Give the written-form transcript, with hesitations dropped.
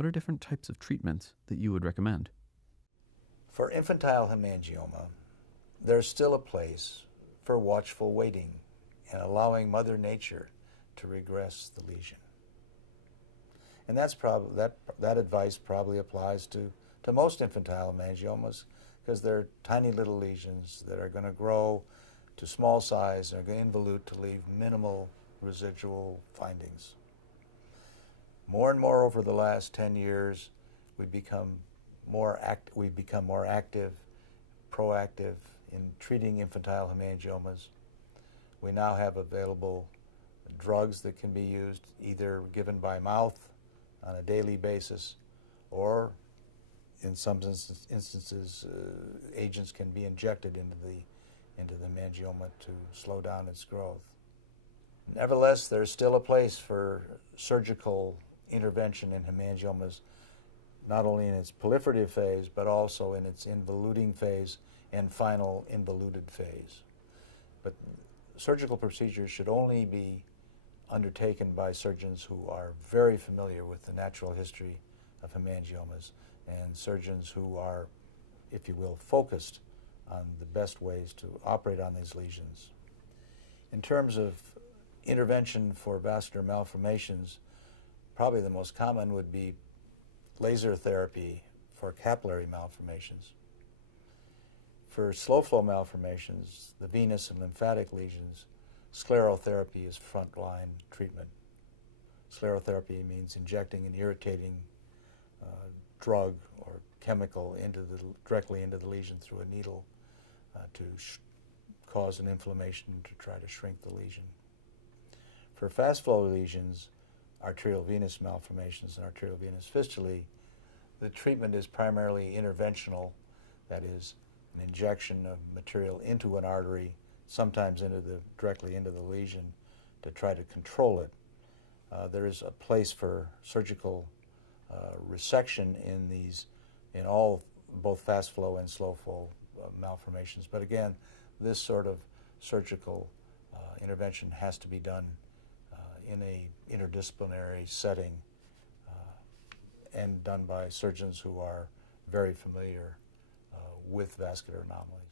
what are different types of treatments that you would recommend? For infantile hemangioma, there's still a place for watchful waiting and allowing Mother Nature to regress the lesion. And that advice probably applies to most infantile hemangiomas, because they're tiny little lesions that are going to grow to small size and are going to involute to leave minimal residual findings. More and more over the last 10 years, we've become more active, proactive in treating infantile hemangiomas. We now have available drugs that can be used, either given by mouth on a daily basis, or in some instances, agents can be injected into the hemangioma to slow down its growth. Nevertheless, there's still a place for surgical intervention in hemangiomas, not only in its proliferative phase, but also in its involuting phase and final involuted phase. But surgical procedures should only be undertaken by surgeons who are very familiar with the natural history of hemangiomas and surgeons who are, if you will, focused on the best ways to operate on these lesions. In terms of intervention for vascular malformations, probably the most common would be laser therapy for capillary malformations. For slow flow malformations, the venous and lymphatic lesions, sclerotherapy is frontline treatment. Sclerotherapy means injecting an irritating drug or chemical directly into the lesion through a needle to cause an inflammation to try to shrink the lesion. For fast flow lesions, arterial venous malformations and arterial venous fistulae, the treatment is primarily interventional, that is, an injection of material into an artery, sometimes directly into the lesion, to try to control it. There is a place for surgical resection in both fast flow and slow flow malformations. But again, this sort of surgical intervention has to be done in a interdisciplinary setting and done by surgeons who are very familiar with vascular anomalies.